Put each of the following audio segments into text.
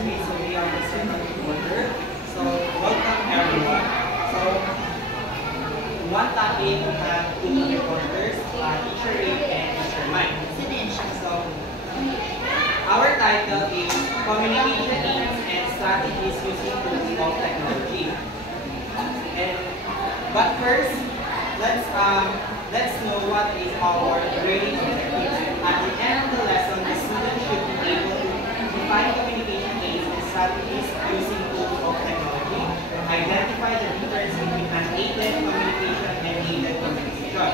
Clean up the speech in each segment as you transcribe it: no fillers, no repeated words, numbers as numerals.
industry, so we are the student reporter. So welcome everyone. So one topic we have two reporters, Teacher Ray and Teacher Mike. So our title is Communication Aids and Strategies Using Tools of Technology. But first, let's know what is our grading objective. At the end of the lesson, the student should be able to define communication aids and strategies using tools of technology, identify the difference between unaided communication and aided communication,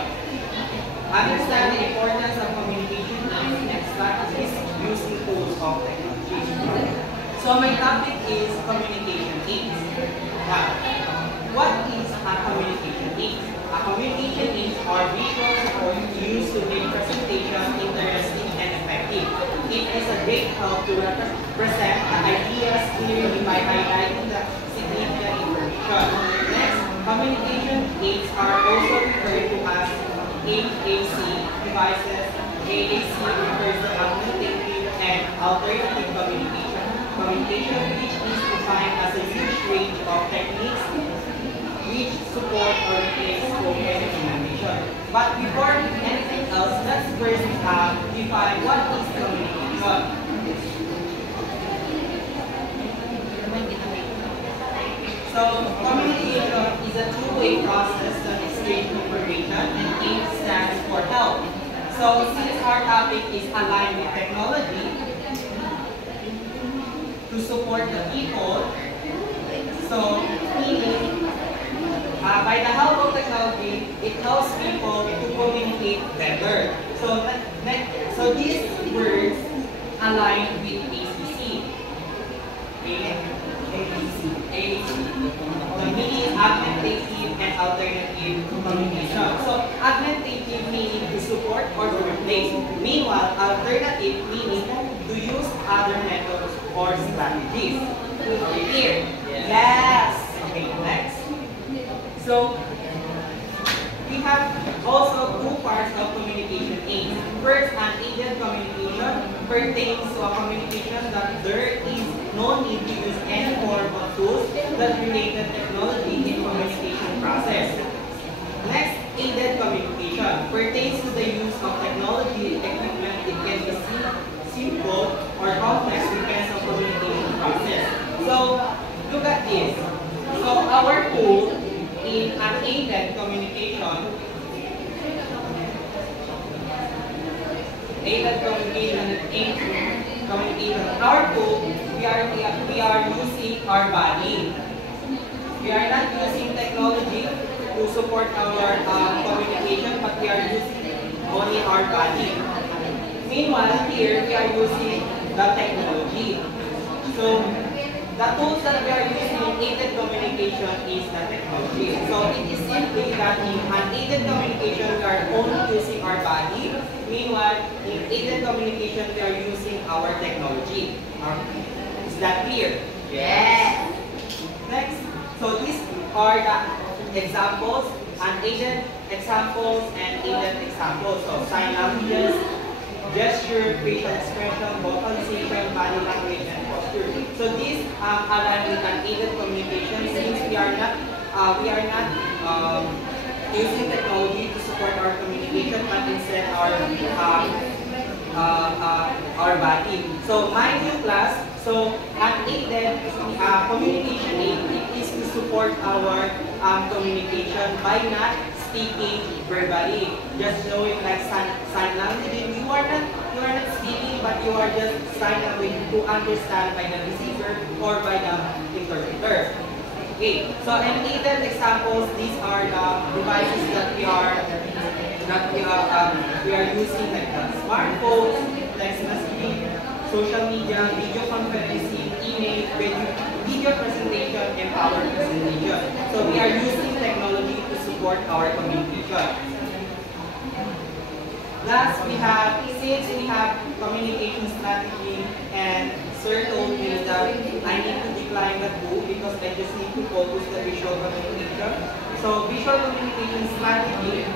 understand the importance of communication aids and strategies using tools of technology. So my topic is communication aids. Now, what is a communication aid? A communication aids are visual support used to make presentation interesting and effective. It is a great help to present the ideas clearly by highlighting the significant information. Next, communication aids are also referred to as AAC devices. AAC refers to augmentative and alternative communication, which is defined as a huge range of techniques which support or replace spoken communication. But before anything else, let's first define what is communication. So, communication is a two-way process that exchanges information, and AID stands for help. So, since our topic is aligned with technology to support the people, so meaning by the help of technology, it helps people to communicate better. So these words align with ACC. AAC. The meaning is augmentative and alternative communication. So augmentative meaning to support or to replace. Meanwhile, alternative meaning to use other methods or strategies. Are we clear? Yes. Okay, next. So, we have also two parts of communication aids. First, unaided communication pertains to a communication that there is no need to use any form of tools that related technology in communication process. Next, aided communication pertains to the use of technology equipment. It can be simple or complex depends on communication process. So, look at this. So, our tool in unaided communication, our tool, we are using our body. We are not using technology to support our communication, but we are using only our body. Meanwhile, here we are using the technology. So, the tools that we are using in aided communication is the technology. So it is simply that in unaided communication, we are only using our body. Meanwhile, in aided communication, we are using our technology. Is that clear? Yes. Next. So these are the examples, unaided examples and aided examples. So sign languages, gesture, facial expression, vocalization, body language, and posture. So these align with unaided communication since we are not using technology to support our communication, but instead our body. So mind you, class. So unaided communication aid, it is to support our communication by not speaking verbally, just showing like sign language. You are not speaking, but you are just sign language to understand by the receiver or by the interpreter. Okay, so unaided examples. These are the devices that we are using, like the smartphones, text messaging, social media, video conferencing, email, video presentation, and power presentation. So we are using technology to support our communication. Last, since we have communication strategy, and Sir told me that I need to decline that book because I just need to focus the visual communication. So visual communication strategies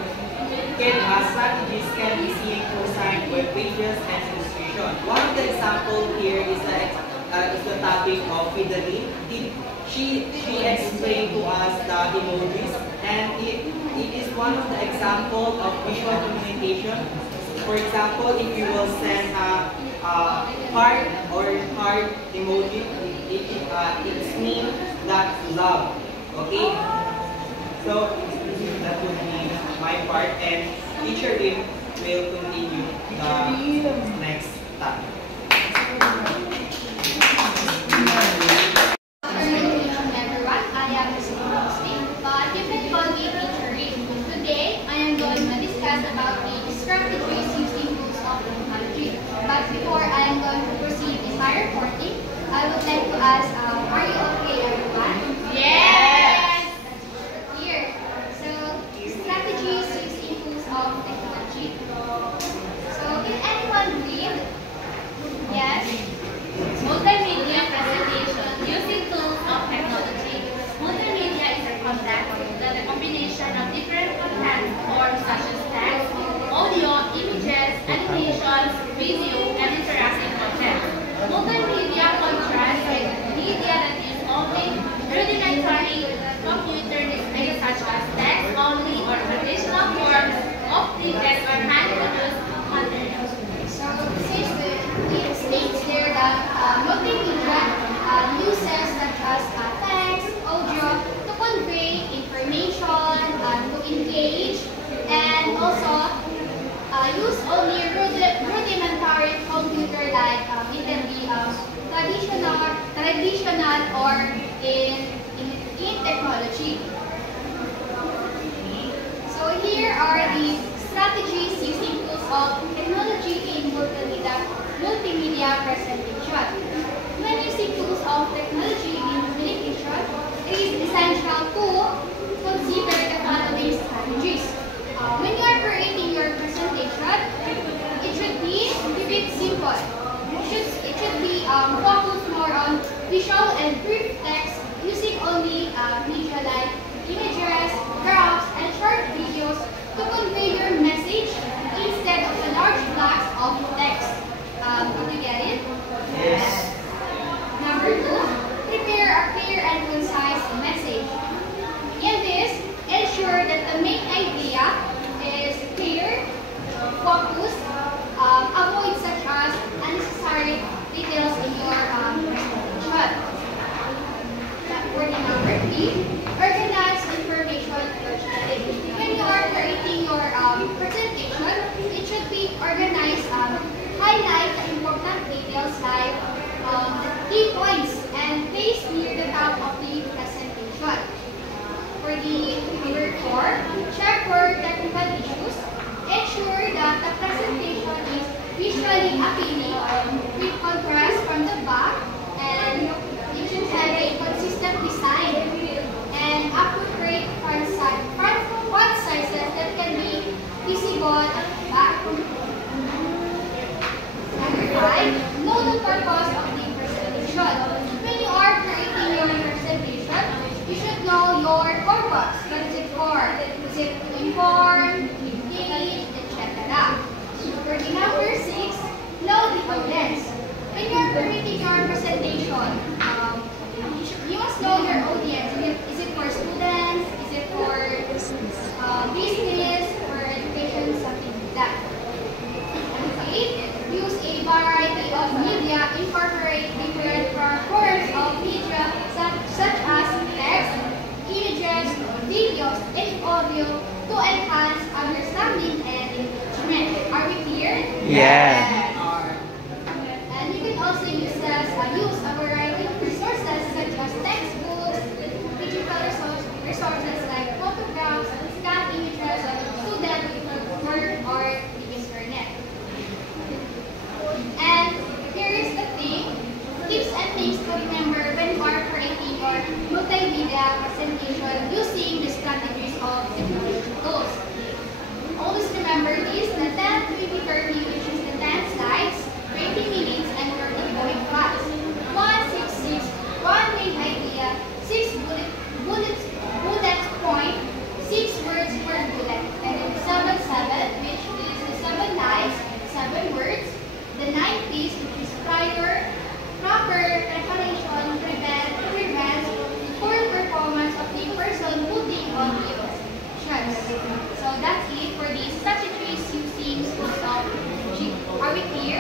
can be seen through sign web pages and illustration. One of the examples here is the topic of Fideline. She explained to us the emojis, and it is one of the examples of visual communication. For example, if you will send a heart or heart emoji, it means that love. Okay? So that would be my part, and teacher will continue the next topic. Everyone, I am Ms. Christine, but you can call me Teacher Rick. Today, I am going to discuss about the strategies using tools of technology. But before I am going to proceed with my reporting, I would like to ask, are you okay, everyone? Yes! Here. So, strategies using tools of technology. So, can anyone read? Yes? Multimedia presentation using tools of technology. Multimedia is a content that a combination of different content forms such as text, audio, images, animations, video, and interactive content. Multimedia contrasts with media that use only rudimentary computer displays such as text only or traditional forms of printed or hand-produced materials. So, it states there that multimedia uses such as text, audio to convey information, to engage, and also use only rudimentary computer like it can be traditional or in technology. So here are the strategies using tools of technology in multimedia presentation. When using tools of technology in communication, it is essential to consider the following strategies. When you are creating your presentation, it should be keep it simple. It should be focused more on visual and brief text using only media like images, graphs, and short videos to convey your message instead of a large blocks of text. Did you get it? Yes. Number 2, prepare a clear and concise message. In this, ensure that the main idea is clear, focused, avoid such as unnecessary details in your presentation. For the number 3, organize information logically. When you are creating your presentation, it should be organized. Highlight the important details like the key points and place near the top of the presentation. For the number 4, check for technical issues. Ensure that the presentation is visually appealing with contrast from the back, and it should have a consistent design and appropriate font sizes that can be visible at the back. Number 5, know the purpose of the presentation. When you are creating your presentation, you should know your purpose. What is it for? Is it to inform, engage, etc.? For the number 6, know the audience. When you are creating your presentation, you must know your audience. Is it for students? Is it for business? For education? Something like that. Okay. Use a variety of media, incorporate different forms of media such as text, images, videos, and audio to enhance understanding and engagement. Are we clear? Yeah. And you can also use a variety of resources such as textbooks, digital resources like photographs, scanned images, so that you can learn or the internet. And here is the thing, tips and things to remember when you are creating your multimedia presentation using the strategies of technology tools. Always remember this, the 10, 20, 30, which is the 10 So that's it for the statutories using tools of Are we clear?